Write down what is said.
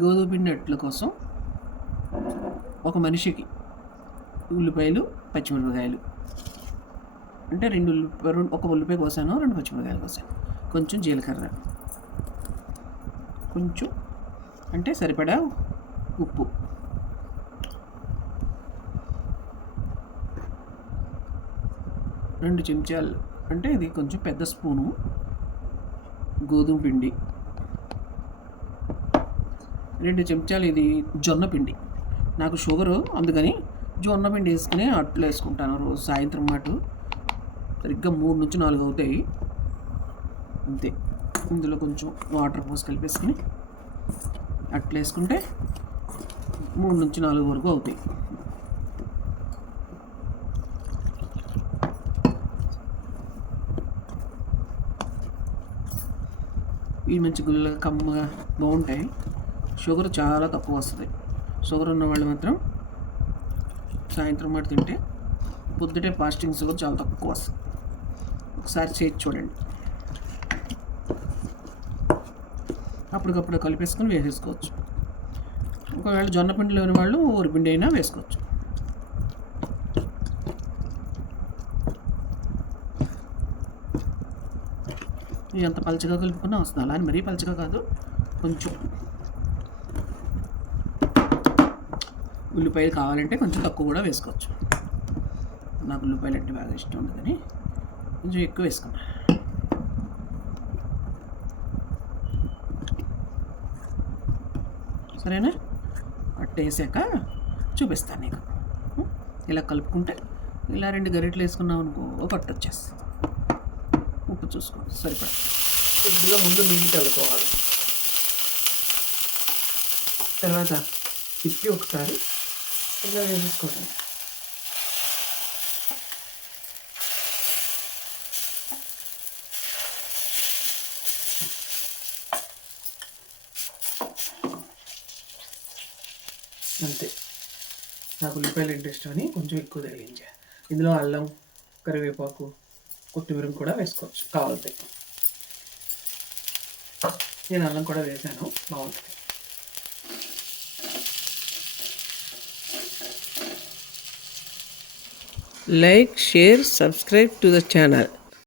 గోధుమ పిండి అట్ల కోసం ఒక మనిషికి ఉల్లిపాయలు, పచ్చిమిరపకాయలు అంటే ఒక ఉల్లిపాయ కోసాను, 2 పచ్చిమిరపకాయలు కోసాను, కొంచెం జీలకర్ర, కొంచెం అంటే సరిపడా ఉప్పు, రెండు చెంచాలు అంటే ఇది కొంచెం పెద్ద స్పూను గోధుమ పిండి, 2 చెంచాలు ఇది జొన్న పిండి. నాకు షుగరు, అందుకని జొన్న పిండి వేసుకుని అట్లు వేసుకుంటాను రోజు సాయంత్రం మాట. సరిగ్గా 3 నుంచి 4 అవుతాయి అంతే. ఇందులో కొంచెం వాటర్ పోసి కలిపేసుకుని అట్లు వేసుకుంటే 3 నుంచి 4 వరకు అవుతాయి. ఇవి మంచి గుల్లగా కమ్మగా బాగుంటాయి. షుగర్ చాలా తక్కువ వస్తుంది. షుగర్ ఉన్న వాళ్ళు మాత్రం సాయంత్రం మాట తింటే పొద్దుటే ఫాస్టింగ్ షుగర్ చాలా తక్కువ వస్తుంది. ఒకసారి చేసి చూడండి. అప్పటికప్పుడు కలిపేసుకొని వేసేసుకోవచ్చు. ఒకవేళ జొన్న పిండి లేని వాళ్ళు ఊరిపిండి అయినా వేసుకోవచ్చు. ఇది ఎంత పలచగా కలుపుకున్నా వస్తుంది. అలా అని మరీ పలచగా కాదు, కొంచెం ఉల్లిపాయలు కావాలంటే కొంచెం తక్కువ కూడా వేసుకోవచ్చు. నాకు ఉల్లిపాయలు అంటే బాగా ఇష్టం ఉండదని కొంచెం ఎక్కువ వేసుకున్నా. సరేనా? అట్టేసాక చూపిస్తాను నీకు. ఇలా కలుపుకుంటే ఇలా 2 గరిటెలు వేసుకున్నావు అనుకో, ఒక అట్టు వచ్చేస్తుంది. ఉప్పు చూసుకో సరిపడా. కొద్దిగా ముందు నీళ్ళు చల్లుకోవాలి. తర్వాత తిప్పి ఒకసారి ఇలా వేసేసుకోండి. అంతే. నాకు ఉల్లిపాయలు అంటే ఇష్టం అని కొంచెం ఎక్కువ తగిలించా. ఇందులో అల్లం, కరివేపాకు, కొత్తిమీర కూడా వేసుకోవచ్చు కావాలంటే. నేను అల్లం కూడా వేసాను, బాగుంటుంది. Like, share, subscribe to the channel.